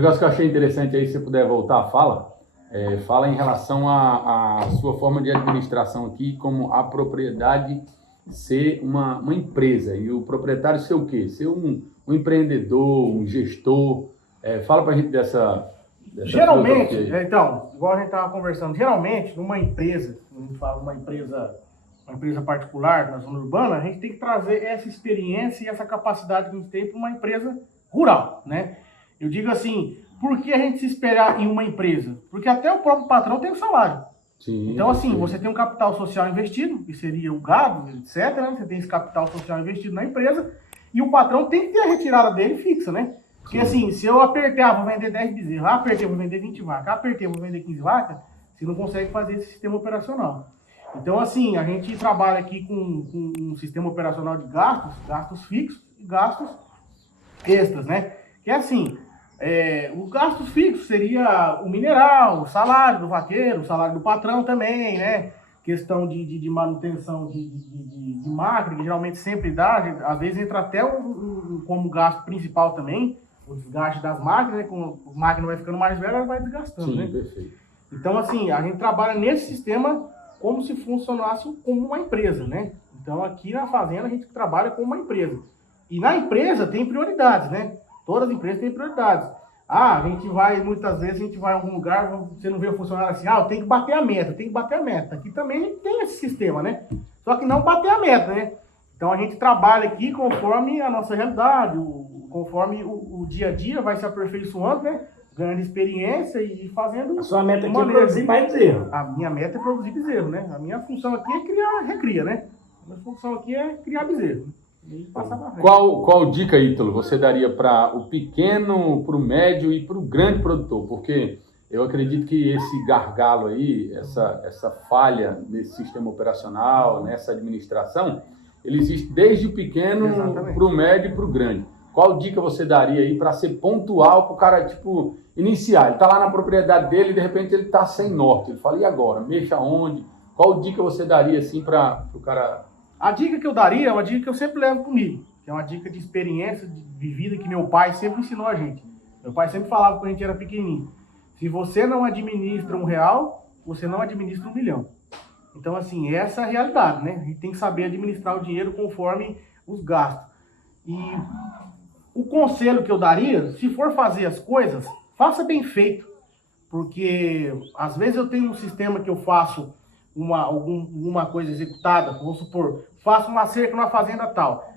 negócio que eu achei interessante aí, se você puder voltar à fala, fala em relação à sua forma de administração aqui, como a propriedade ser uma empresa e o proprietário ser o quê? Ser um empreendedor, um gestor. Fala pra gente dessa Geralmente, então, igual a gente estava conversando, geralmente numa empresa, quando a gente fala uma empresa particular na zona urbana, a gente tem que trazer essa experiência e essa capacidade que a gente tem para uma empresa rural, né? Eu digo assim, por que a gente se esperar em uma empresa? Porque até o próprio patrão tem um salário. Sim, então, assim, sim. Você tem um capital social investido, que seria o gado, etc. Né? Você tem esse capital social investido na empresa, e o patrão tem que ter a retirada dele fixa, né? Porque assim, se eu apertei, vou vender 10 bezerros, apertei, vou vender 20 vacas, apertei, vou vender 15 vacas, você não consegue fazer esse sistema operacional. Então, assim, a gente trabalha aqui com um sistema operacional de gastos fixos e gastos extras, né? Que é assim, os gastos fixos seria o mineral, o salário do vaqueiro, o salário do patrão também, né? Questão de manutenção de máquina, que geralmente sempre dá, às vezes entra até como gasto principal também, o desgaste das máquinas, né? Com a máquina vai ficando mais velha, ela vai desgastando, sim, né? Perfeito. Então, assim, a gente trabalha nesse sistema como se funcionasse como uma empresa, né? Então, aqui na fazenda, a gente trabalha como uma empresa. E na empresa tem prioridades, né? Todas as empresas têm prioridades. A gente vai, muitas vezes, a gente vai em algum lugar, você não vê o funcionário assim, eu tenho que bater a meta, tem que bater a meta. Aqui também a gente tem esse sistema, né? Só que não bater a meta, né? Então, a gente trabalha aqui conforme a nossa realidade, conforme o dia a dia vai se aperfeiçoando, né? Ganhando experiência e fazendo... A sua meta aqui é produzir mais bezerro. A minha meta é produzir bezerro, né? A minha função aqui é recria, né? A minha função aqui é criar bezerro. E passar pra frente. Qual dica, Ítalo, você daria para o pequeno, para o médio e para o grande produtor? Porque eu acredito que esse gargalo aí, essa falha nesse sistema operacional, nessa administração, ele existe desde o pequeno para o médio e para o grande. Qual dica você daria aí para ser pontual para o cara, tipo, iniciar? Ele está lá na propriedade dele e de repente ele está sem norte. Ele fala, e agora? Mexa onde? Qual dica você daria assim para o cara... A dica que eu daria é uma dica que eu sempre levo comigo, que é uma dica de experiência, de vida que meu pai sempre ensinou a gente. Meu pai sempre falava quando a gente era pequenininho, se você não administra R$1, você não administra R$1 milhão. Então, assim, essa é a realidade, né? A gente tem que saber administrar o dinheiro conforme os gastos. E o conselho que eu daria, se for fazer as coisas, faça bem feito. Porque, às vezes, eu tenho um sistema que eu faço alguma coisa executada, vamos supor, faço uma cerca numa fazenda tal.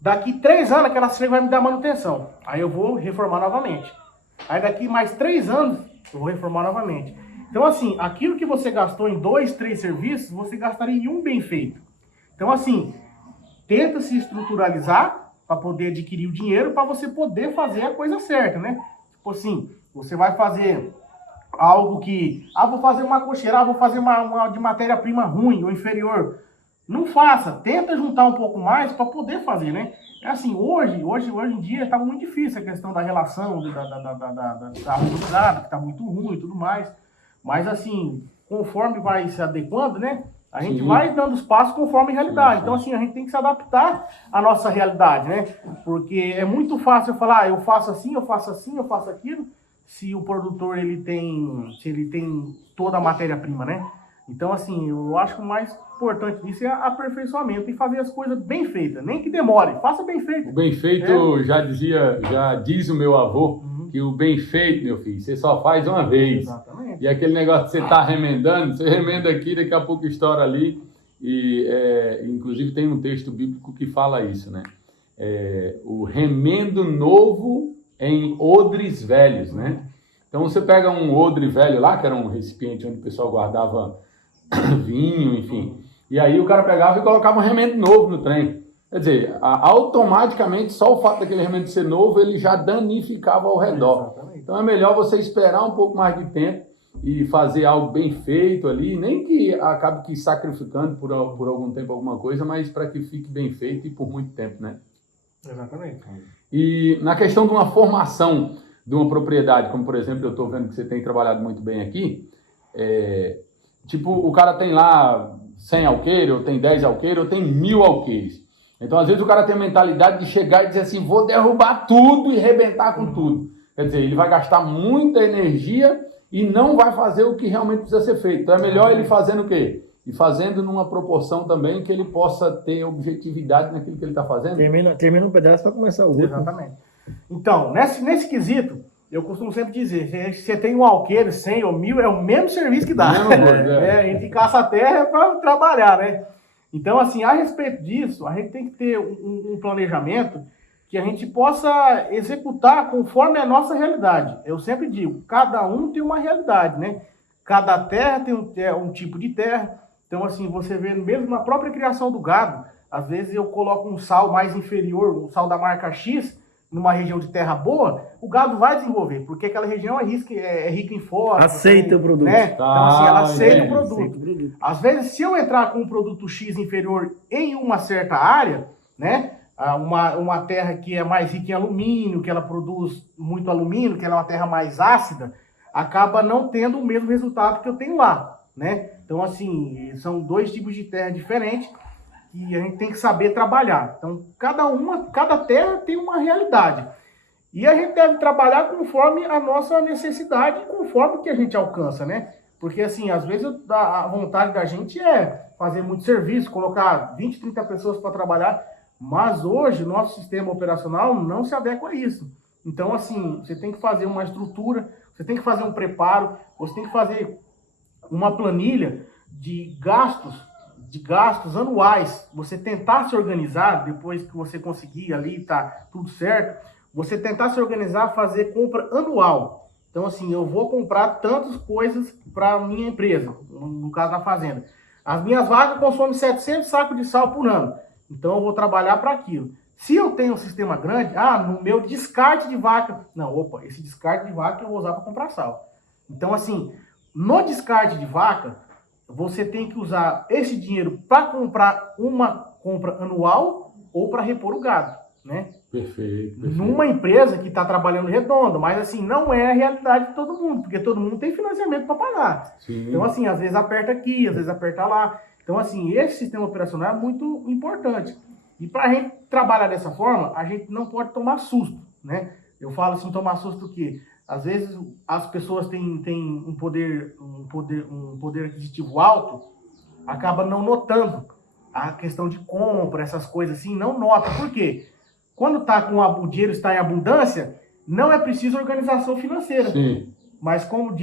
Daqui 3 anos aquela cerca vai me dar manutenção. Aí eu vou reformar novamente. Aí daqui mais 3 anos eu vou reformar novamente. Então assim, aquilo que você gastou em 2, 3 serviços, você gastaria em um bem feito. Então assim, tenta se estruturalizar para poder adquirir o dinheiro para você poder fazer a coisa certa, né? Tipo assim, você vai fazer... algo que, vou fazer uma cocheira, vou fazer uma de matéria-prima ruim ou inferior. Não faça, tenta juntar um pouco mais para poder fazer, né? É assim, hoje em dia está muito difícil a questão da relação da rodada, que está muito ruim e tudo mais. Mas assim, conforme vai se adequando, né? A gente vai dando os passos conforme a realidade. Então assim, a gente tem que se adaptar à nossa realidade, né? Porque é muito fácil eu falar, eu faço assim, eu faço assim, eu faço aquilo, se o produtor ele tem toda a matéria-prima, né? Então, assim, eu acho que o mais importante disso é aperfeiçoamento e fazer as coisas bem feitas, nem que demore, faça bem feito. O bem feito, já diz o meu avô, que o bem feito, meu filho, você só faz uma vez. Exatamente. E aquele negócio que você está remendando, você remenda aqui, daqui a pouco estoura ali. E, inclusive, tem um texto bíblico que fala isso, né? O remendo novo em odres velhos, né? Então você pega um odre velho lá, que era um recipiente onde o pessoal guardava vinho, enfim, e aí o cara pegava e colocava um remendo novo no trem. Quer dizer, automaticamente, só o fato daquele remendo ser novo, ele já danificava ao redor. Exatamente. Então é melhor você esperar um pouco mais de tempo e fazer algo bem feito ali, nem que acabe que sacrificando por algum tempo alguma coisa, mas para que fique bem feito e por muito tempo, né? Exatamente. E na questão de uma formação de uma propriedade, como por exemplo, eu estou vendo que você tem trabalhado muito bem aqui, tipo, o cara tem lá 100 alqueires, ou tem 10 alqueires, ou tem 1000 alqueires. Então, às vezes, o cara tem a mentalidade de chegar e dizer assim, vou derrubar tudo e arrebentar com tudo. Quer dizer, ele vai gastar muita energia e não vai fazer o que realmente precisa ser feito. Então é melhor ele fazendo o quê? E fazendo numa proporção também que ele possa ter objetividade naquilo que ele está fazendo. Termina um pedaço para começar o outro. Exatamente. Então, nesse quesito, eu costumo sempre dizer, se você tem um alqueire, 100 ou 1000, é o mesmo serviço que dá. A gente caça a terra para trabalhar, né? Então, assim, a respeito disso, a gente tem que ter um planejamento que a gente possa executar conforme a nossa realidade. Eu sempre digo, cada um tem uma realidade, né? Cada terra tem um tipo de terra. Então, assim, você vê mesmo na própria criação do gado, às vezes eu coloco um sal mais inferior, um sal da marca X, numa região de terra boa, o gado vai desenvolver, porque aquela região é rica em fósforo. Aceita o produto. Né? Então, assim, ela aceita o produto. Aceita o produto. Às vezes, se eu entrar com um produto X inferior em uma certa área, né? Uma terra que é mais rica em alumínio, que ela produz muito alumínio, que ela é uma terra mais ácida, acaba não tendo o mesmo resultado que eu tenho lá, né? Então, assim, são dois tipos de terra diferentes e a gente tem que saber trabalhar. Então, cada terra tem uma realidade. E a gente deve trabalhar conforme a nossa necessidade, conforme o que a gente alcança, né? Porque, assim, às vezes a vontade da gente é fazer muito serviço, colocar 20, 30 pessoas para trabalhar, mas hoje o nosso sistema operacional não se adequa a isso. Então, assim, você tem que fazer uma estrutura, você tem que fazer um preparo, você tem que fazer uma planilha de gastos anuais, você tentar se organizar, depois que você conseguir ali, tá tudo certo, você tentar se organizar, fazer compra anual. Então, assim, eu vou comprar tantas coisas para a minha empresa, no caso da fazenda. As minhas vacas consomem 700 sacos de sal por ano, então eu vou trabalhar para aquilo. Se eu tenho um sistema grande, no meu descarte de vaca, esse descarte de vaca eu vou usar para comprar sal. Então, assim, no descarte de vaca, você tem que usar esse dinheiro para comprar uma compra anual ou para repor o gado, né? Perfeito. Numa empresa que está trabalhando redondo, mas assim, não é a realidade de todo mundo, porque todo mundo tem financiamento para pagar. Sim. Então, assim, às vezes aperta aqui, às vezes aperta lá. Então, assim, esse sistema operacional é muito importante. E para a gente trabalhar dessa forma, a gente não pode tomar susto, né? Eu falo assim, tomar susto o quê? Às vezes as pessoas têm um poder aquisitivo alto, acaba não notando a questão de compra, essas coisas assim, não nota. Por quê? Quando o dinheiro está em abundância, não é preciso organização financeira. Sim. Mas quando o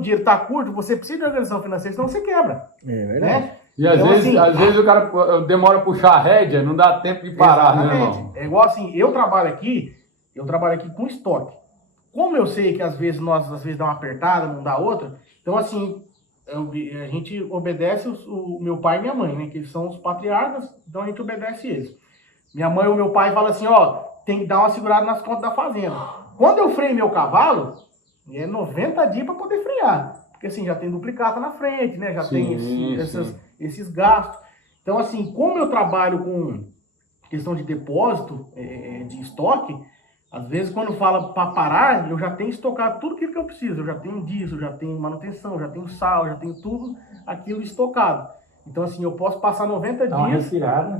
dinheiro está curto, você precisa de organização financeira, senão você quebra. É verdade. Né? E às Então, vezes o cara demora a puxar a rédea, não dá tempo de parar, né, irmão? É igual assim, eu trabalho aqui com estoque. Como eu sei que às vezes dá uma apertada, não dá outra, então assim, a gente obedece o meu pai e minha mãe, né? Que eles são os patriarcas, então a gente obedece eles. Minha mãe ou meu pai falam assim, tem que dar uma segurada nas contas da fazenda. Quando eu freio meu cavalo, é 90 dias para poder frear. Porque assim, já tem duplicata na frente, né? Já tem esses gastos. Então assim, como eu trabalho com questão de depósito, de estoque, às vezes quando fala para parar, eu já tenho estocado tudo aquilo que eu preciso. Eu já tenho diesel, já tenho manutenção, já tenho sal, já tenho tudo aquilo estocado. Então assim, eu posso passar 90 dias,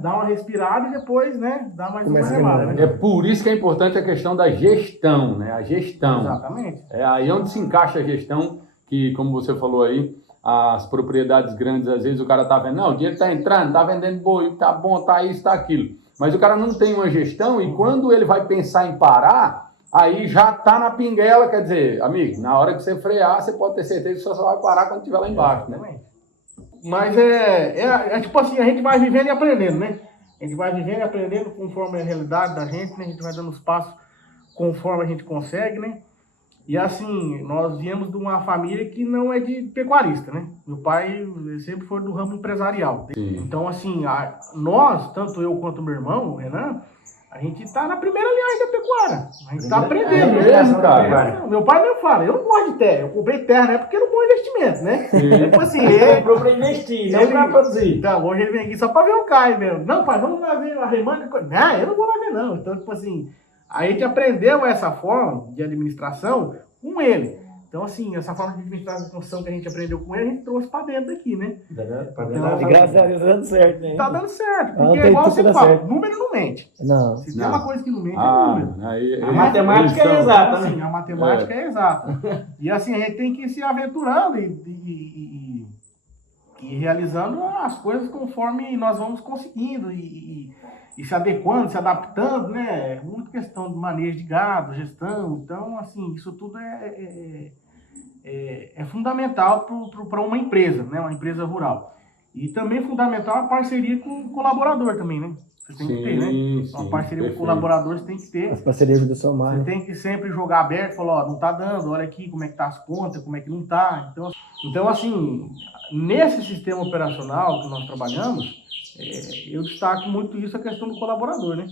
dar uma respirada e depois, né, dar mais uma remada. Né? É por isso que é importante a questão da gestão, né? A gestão. Exatamente. É aí onde se encaixa a gestão, que como você falou aí, as propriedades grandes, às vezes o cara tá vendo, o dinheiro tá entrando, tá vendendo boi, tá bom, tá isso, tá aquilo. Mas o cara não tem uma gestão e quando ele vai pensar em parar, aí já tá na pinguela, quer dizer, amigo, na hora que você frear, você pode ter certeza que você só vai parar quando estiver lá embaixo, né? Mas é tipo assim, a gente vai vivendo e aprendendo, né? A gente vai vivendo e aprendendo conforme a realidade da gente, né? A gente vai dando os passos conforme a gente consegue, né? E assim, nós viemos de uma família que não é de pecuarista, né? Meu pai sempre foi do ramo empresarial. Sim. Então, assim, nós, tanto eu quanto meu irmão, o Renan, a gente tá na primeira linhagem da pecuária. A gente tá aprendendo. mesmo, cara? Meu pai mesmo fala, eu não gosto de terra. Eu comprei terra, né? Porque era um bom investimento, né? Tipo assim, comprou pra investir, não pra produzir. Então, hoje ele vem aqui só pra ver o Caio mesmo. Não, pai, vamos lá ver a remanda. Não, eu não vou lá ver, não. Então, tipo assim, a gente aprendeu essa forma de administração com ele. Então, assim, essa forma de administrar a construção que a gente aprendeu com ele, a gente trouxe para dentro daqui, né? E graças a Deus tá dando certo, né? Tá dando certo, Ah, porque tem igual tudo você dá fala, certo. número não mente. Não. Se tem uma coisa que não mente, é Ah, número. aí, A matemática é Então, exata, assim, né? a matemática é exata. E assim, a gente tem que ir se aventurando e realizando as coisas conforme nós vamos conseguindo e se adequando, se adaptando, né? É muita questão de manejo de gado, gestão. Então, assim, isso tudo é fundamental para uma empresa, né? Uma empresa rural. E também fundamental a parceria com o colaborador também, né? Você tem que ter, né? Uma parceria com o colaborador você tem que ter. As parcerias ajudam só mais. Você tem que sempre jogar aberto, falar, ó, não tá dando, olha aqui como é que tá as contas, como é que não tá. Então assim, nesse sistema operacional que nós trabalhamos, eu destaco muito isso, a questão do colaborador, né?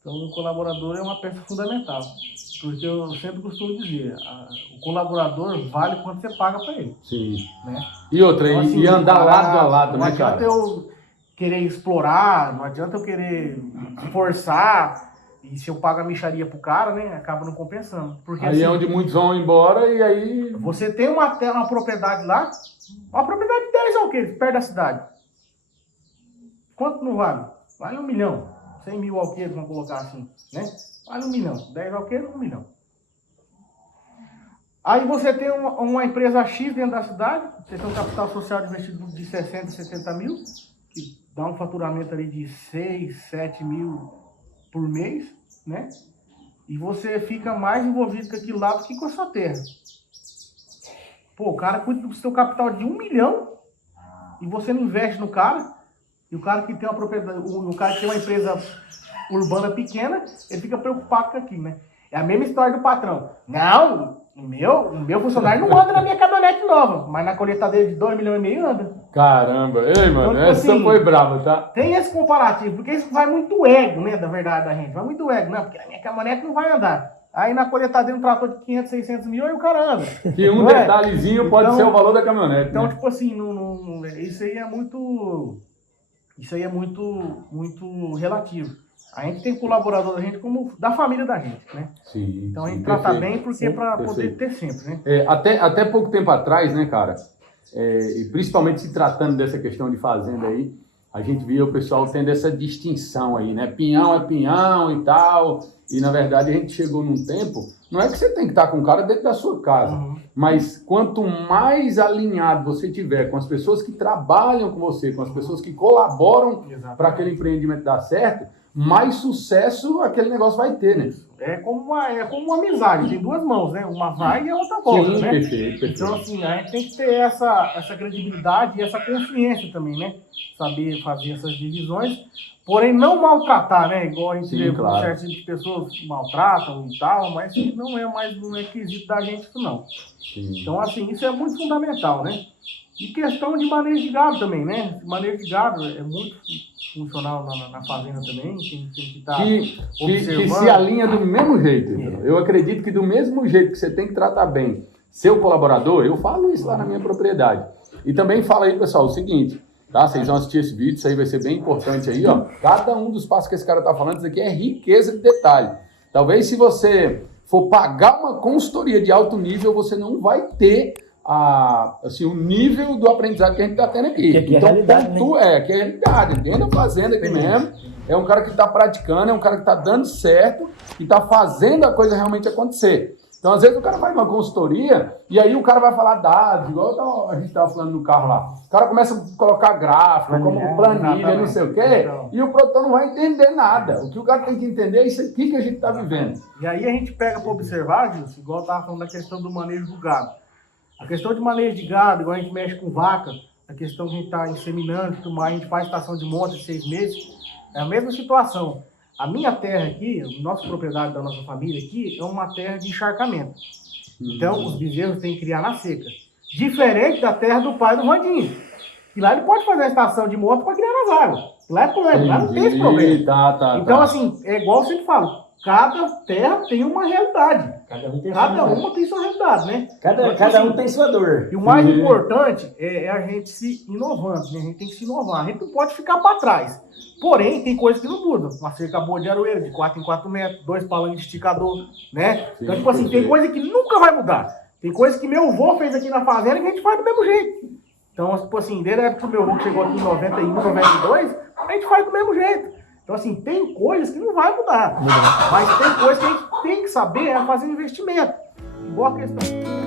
Então o colaborador é uma peça fundamental, porque eu sempre costumo dizer, o colaborador vale quanto você paga para ele. Sim. Né? E outra, Então, assim, e andar lado a lado, não né, adianta cara? eu querer explorar, não adianta eu querer forçar, e se eu pago a mixaria pro cara, né, acaba não compensando. Porque, Aí assim, é onde muitos vão embora e aí... você tem uma propriedade lá, uma propriedade de 10 alqueires, perto da cidade. Quanto não vale? Vale 1 milhão. 100 mil alqueires, vamos colocar assim, né? Vale 1 milhão. 10 alqueires, 1 milhão. Aí você tem uma empresa X dentro da cidade, você tem um capital social de investido de 60, 70 mil, que dá um faturamento ali de 6, 7 mil por mês, né? E você fica mais envolvido com aquilo lá do que com a sua terra. Pô, o cara cuida do seu capital de 1 milhão e você não investe no cara, e o cara que tem uma propriedade, o cara que tem uma empresa urbana pequena, ele fica preocupado com aquilo, né? É a mesma história do patrão. Não, o meu funcionário não anda na minha caminhonete nova, mas na colheitadeira de 2,5 milhões anda. Caramba, ei, mano, Então, essa assim, foi brava, tá? Tem esse comparativo, porque isso vai muito ego, né, da verdade da gente. Vai muito ego, não, porque a minha caminhonete não vai andar. Aí na colheitadeira um trator de 500, 600 mil, aí o cara anda. Que um Não é? detalhezinho pode Então- ser o valor da caminhonete, Então, né? tipo assim, isso aí é muito... Isso aí é muito relativo. A gente tem colaborador da gente como da família da gente, né? Sim, Então a sim, gente trata perfeito. bem porque para poder perfeito. ter sempre, né? Até pouco tempo atrás, né, cara, e principalmente se tratando dessa questão de fazenda aí, a gente via o pessoal tendo essa distinção aí, né? Pinhão é pinhão e tal, e na verdade a gente chegou num tempo, não é que você tem que estar com o cara dentro da sua casa, mas quanto mais alinhado você tiver com as pessoas que trabalham com você, com as pessoas que colaboram para aquele empreendimento dar certo, mais sucesso aquele negócio vai ter, né? É como uma amizade, tem duas mãos, né? Uma vai e a outra volta, Sim, né? perfeito. Então, assim, a gente tem que ter essa credibilidade e essa consciência também, né? Saber fazer essas divisões, porém não maltratar, né? Igual a gente Sim, vê claro. um certo tipo de pessoas que maltratam e tal, mas que não é quesito da gente isso não. Sim. Então, assim, isso é muito fundamental, né? E questão de manejo de gado também, né? Manejo de gado é muito funcional na fazenda também, tem que estar que se alinha do mesmo jeito. Eu acredito que do mesmo jeito que você tem que tratar bem seu colaborador, eu falo isso lá na minha propriedade. E também fala aí, pessoal, o seguinte, tá? Vocês vão assistir esse vídeo, isso aí vai ser bem importante aí, ó. Cada um dos passos que esse cara tá falando, isso aqui é riqueza de detalhe. Talvez se você for pagar uma consultoria de alto nível, você não vai ter o nível do aprendizado que a gente está tendo aqui. Que é Então, realidade, ponto que é realidade. Dentro da fazenda aqui mesmo, é um cara que está praticando, é um cara que está dando certo e está fazendo a coisa realmente acontecer. Então, às vezes, o cara faz uma consultoria e aí o cara vai falar dados, igual a gente estava falando no carro lá. O cara começa a colocar gráfico, como planilha, não sei o quê, e o produtor não vai entender nada. O que o cara tem que entender é isso aqui que a gente está vivendo. E aí a gente pega para observar, Gilson, igual eu estava falando da questão do manejo do gado. A questão de manejo de gado, igual a gente mexe com vaca, a questão que a gente está inseminando, tudo mais, a gente faz estação de monta de 6 meses, é a mesma situação. A minha terra aqui, a nossa propriedade da nossa família aqui, é uma terra de encharcamento. Então, os bezerros têm que criar na seca. Diferente da terra do pai do Vandinho. E lá ele pode fazer a estação de monta para criar nas águas. Lá é plano, lá não tem esse problema. Então, assim, é igual eu sempre falo, cada terra tem uma realidade. Cada uma tem sua realidade, né? Cada um tem sua dor. E o mais importante é a gente se inovando, né? A gente tem que se inovar. A gente não pode ficar para trás. Porém, tem coisas que não mudam. Uma cerca boa de aroeira, de 4 em 4 metros, 2 palanques de esticador, né? Então, tipo assim, tem coisa que nunca vai mudar. Tem coisa que meu avô fez aqui na fazenda que a gente faz do mesmo jeito. Então, tipo assim, desde a época que o meu avô chegou aqui em 91, 92, a gente faz do mesmo jeito. Então, assim, tem coisas que não vai mudar. Mas tem coisas que a gente tem que saber fazer investimento. Igual a questão.